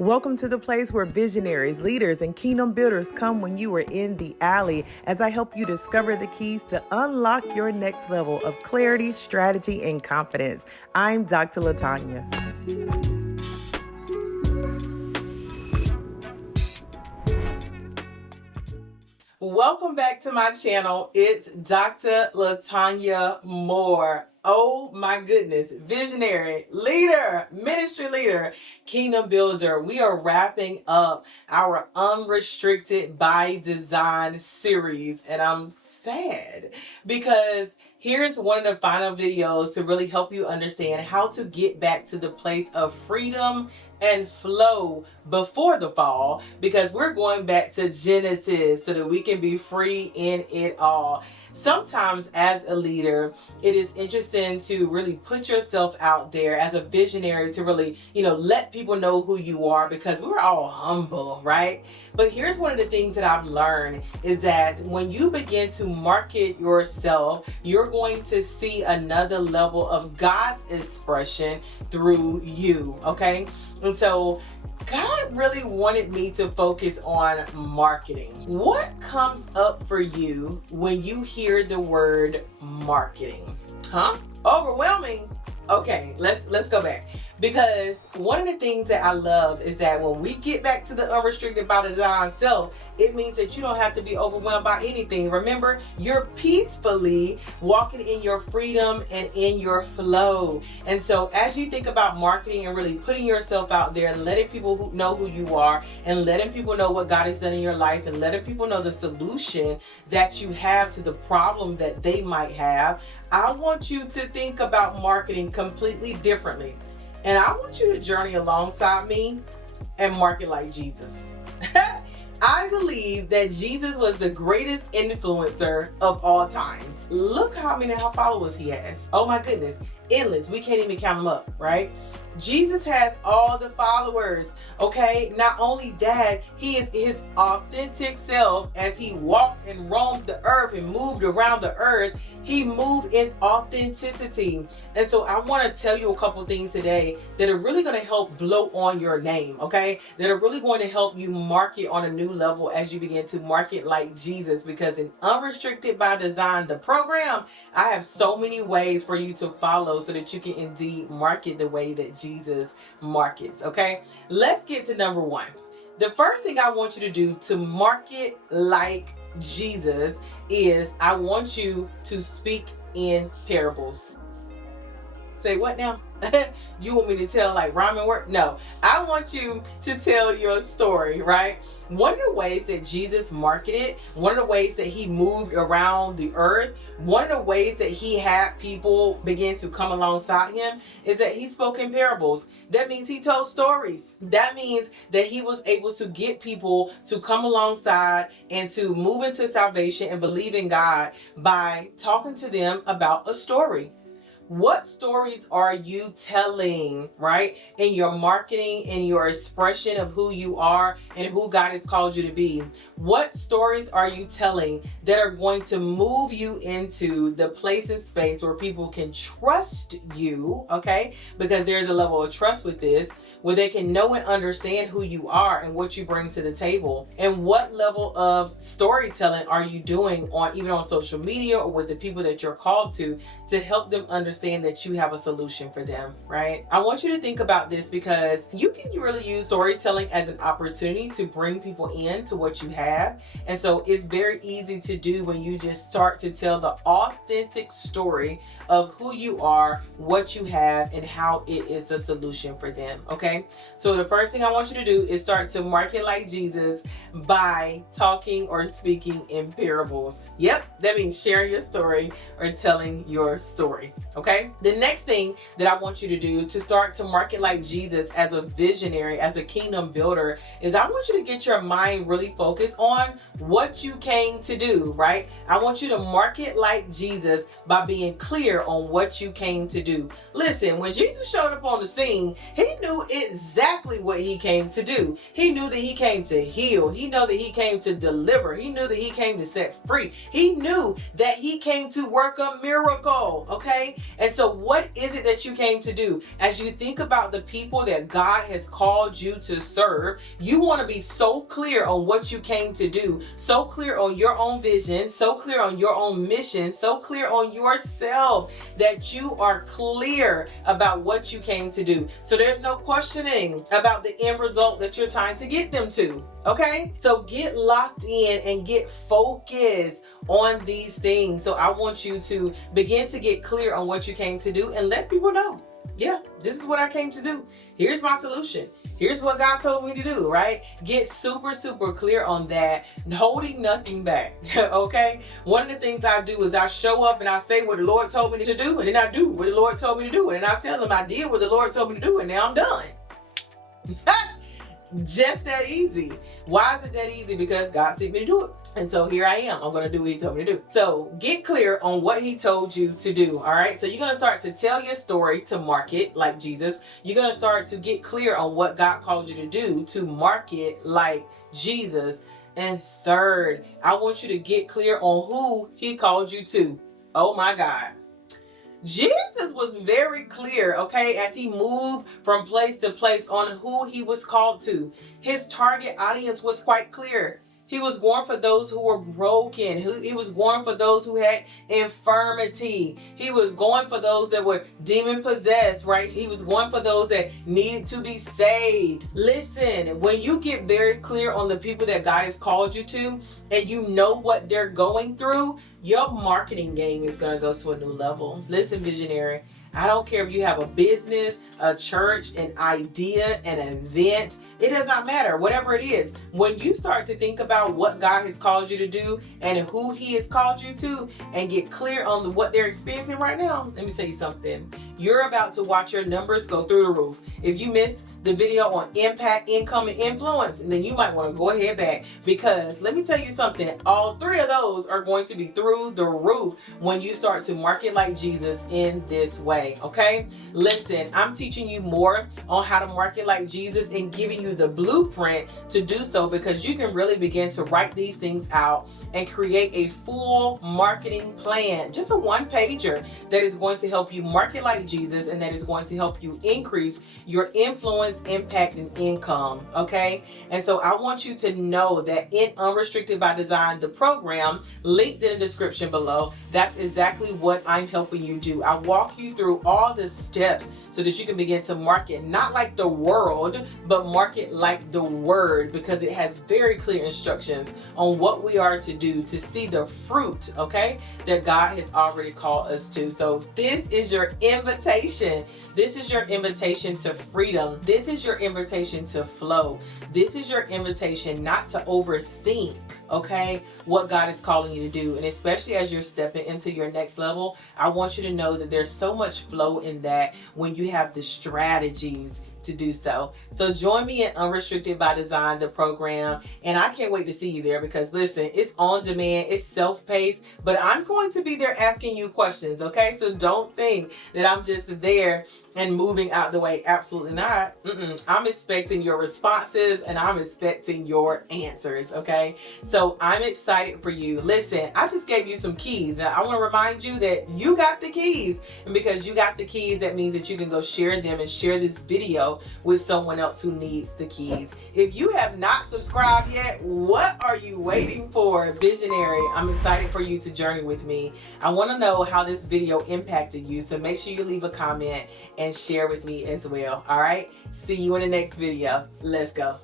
Welcome to the place where visionaries, leaders, and kingdom builders come when you are in the alley as I help you discover the keys to unlock your next level of clarity, strategy, and confidence. I'm Dr. Latanya. Welcome back to my channel. It's Dr. Latanya Moore. Oh my goodness, visionary, leader, ministry leader, kingdom builder. We are wrapping up our Unrestricted by Design series, and I'm sad because here's one of the final videos to really help you understand how to get back to the place of freedom and flow before the fall, because we're going back to Genesis so that we can be free in it all. Sometimes as a leader, it is interesting to really put yourself out there as a visionary to really, let people know who you are, because we're all humble, right? But here's one of the things that I've learned is that when you begin to market yourself, you're going to see another level of God's expression through you, okay? And so God really wanted me to focus on marketing. What comes up for you when you hear the word marketing? Overwhelming. Okay, let's go back. Because one of the things that I love is that when we get back to the unrestricted by design self, it means that you don't have to be overwhelmed by anything. Remember, you're peacefully walking in your freedom and in your flow. And so as you think about marketing and really putting yourself out there, letting people know who you are, and letting people know what God has done in your life, and letting people know the solution that you have to the problem that they might have, I want you to think about marketing completely differently. And I want you to journey alongside me and market like Jesus. I believe that Jesus was the greatest influencer of all times. Look how many followers he has. Oh my goodness, endless. We can't even count them up, right? Jesus has all the followers, okay? Not only that, he is his authentic self. As he walked and roamed the earth and moved around the earth, he moved in authenticity. And so I want to tell you a couple things today that are really going to help blow on your name, okay? That are really going to help you market on a new level as you begin to market like Jesus. Because in Unrestricted by Design, the program, I have so many ways for you to follow so that you can indeed market the way that Jesus markets, okay? Let's get to number one. The first thing I want you to do to market like Jesus is I want you to speak in parables. Say what now? You want me to tell like rhyming work? No, I want you to tell your story, right? One of the ways that Jesus marketed, one of the ways that he moved around the earth, one of the ways that he had people begin to come alongside him is that he spoke in parables. That means he told stories. That means that he was able to get people to come alongside and to move into salvation and believe in God by talking to them about a story. What stories are you telling, right? In your marketing, in your expression of who you are and who God has called you to be. What stories are you telling that are going to move you into the place and space where people can trust you, okay? Because there's a level of trust with this, where they can know and understand who you are and what you bring to the table. And what level of storytelling are you doing even on social media or with the people that you're called to help them understand that you have a solution for them, right? I want you to think about this because you can really use storytelling as an opportunity to bring people into what you have. And so it's very easy to do when you just start to tell the authentic story of who you are, what you have, and how it is a solution for them, okay? So the first thing I want you to do is start to market like Jesus by talking or speaking in parables. Yep, that means sharing your story or telling your story, okay? The next thing that I want you to do to start to market like Jesus as a visionary, as a kingdom builder, is I want you to get your mind really focused on what you came to do, right? I want you to market like Jesus by being clear on what you came to do. Listen, when Jesus showed up on the scene, he knew exactly what he came to do. He knew that he came to heal. He knew that he came to deliver. He knew that he came to set free. He knew that he came to work a miracle, okay? And so what is it that you came to do? As you think about the people that God has called you to serve, you want to be so clear on what you came to do, so clear on your own vision, so clear on your own mission, so clear on yourself that you are clear about what you came to do. So there's no questioning about the end result that you're trying to get them to. Okay? So get locked in and get focused on these things. So I want you to begin to get clear on what you came to do and let people know. Yeah, this is what I came to do. Here's my solution. Here's what God told me to do, right? Get super, super clear on that, holding nothing back, okay? One of the things I do is I show up and I say what the Lord told me to do, and then I do what the Lord told me to do, and I tell him I did what the Lord told me to do, and now I'm done. Just that easy. Why is it that easy? Because God sent me to do it. And so here I am. I'm going to do what he told me to do. So get clear on what he told you to do. All right. So you're going to start to tell your story to market like Jesus. You're going to start to get clear on what God called you to do to market like Jesus. And third, I want you to get clear on who he called you to. Oh my God. Jesus was very clear, okay, as he moved from place to place on who he was called to. His target audience was quite clear. He was going for those who were broken. He was going for those who had infirmity. He was going for those that were demon possessed, right? He was going for those that needed to be saved. Listen, when you get very clear on the people that God has called you to, and you know what they're going through, your marketing game is going to go to a new level. Listen, visionary, I don't care if you have a business, a church, an idea, an event. It does not matter, whatever it is. When you start to think about what God has called you to do and who he has called you to and get clear on what they're experiencing right now, let me tell you something. You're about to watch your numbers go through the roof. If you missed the video on impact, income, and influence, then you might want to go ahead back, because let me tell you something, all three of those are going to be through the roof when you start to market like Jesus in this way, okay? Listen, I'm teaching you more on how to market like Jesus and giving you the blueprint to do so, because you can really begin to write these things out and create a full marketing plan, just a one-pager that is going to help you market like Jesus and that is going to help you increase your influence, impact, and income, okay? And so I want you to know that in Unrestricted by Design, the program linked in the description below, that's exactly what I'm helping you do. I walk you through all the steps so that you can begin to market not like the world, but market like the word, because it has very clear instructions on what we are to do to see the fruit, okay, that God has already called us to. So this is your invitation. This is your invitation to freedom. This is your invitation to flow. This is your invitation not to overthink, okay, what God is calling you to do. And especially as you're stepping into your next level, I want you to know that there's so much flow in that when you have the strategies to do so. So join me in Unrestricted by Design, the program, and I can't wait to see you there, because listen, it's on demand, it's self-paced, but I'm going to be there asking you questions, okay? So don't think that I'm just there and moving out the way. Absolutely not. I'm expecting your responses and I'm expecting your answers, okay? So I'm excited for you. Listen, I just gave you some keys. Now, I want to remind you that you got the keys, and because you got the keys, that means that you can go share them and share this video with someone else who needs the keys. If you have not subscribed yet, what are you waiting for, visionary? I'm excited for you to journey with me. I want to know how this video impacted you, so make sure you leave a comment and share with me as well. All right, see you in the next video. Let's go.